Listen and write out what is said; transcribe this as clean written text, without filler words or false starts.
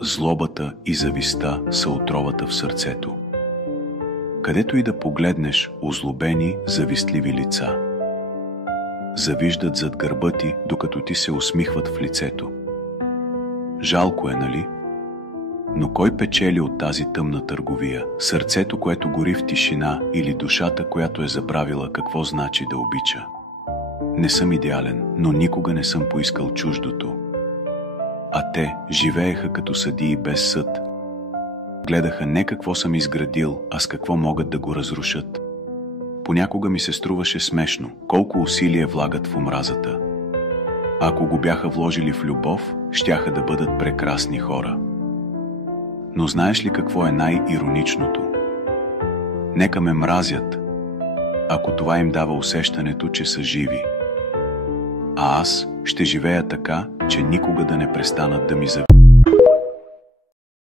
Злобата и завистта са отровата в сърцето. Където и да погледнеш озлобени, завистливи лица. Завиждат зад гърба ти, докато ти се усмихват в лицето. Жалко е, нали? Но кой печели от тази тъмна търговия? Сърцето, което гори в тишина, или душата, която е забравила какво значи да обича? Не съм идеален, но никога не съм поискал чуждото. А те живееха като съдии без съд. Гледаха не какво съм изградил, а с какво могат да го разрушат. Понякога ми се струваше смешно, колко усилие влагат в омразата. Ако го бяха вложили в любов, щяха да бъдат прекрасни хора. Но знаеш ли какво е най-ироничното? Нека ме мразят, ако това им дава усещането, че са живи. А аз ще живея така, че никога да не престанат да ми завидуват.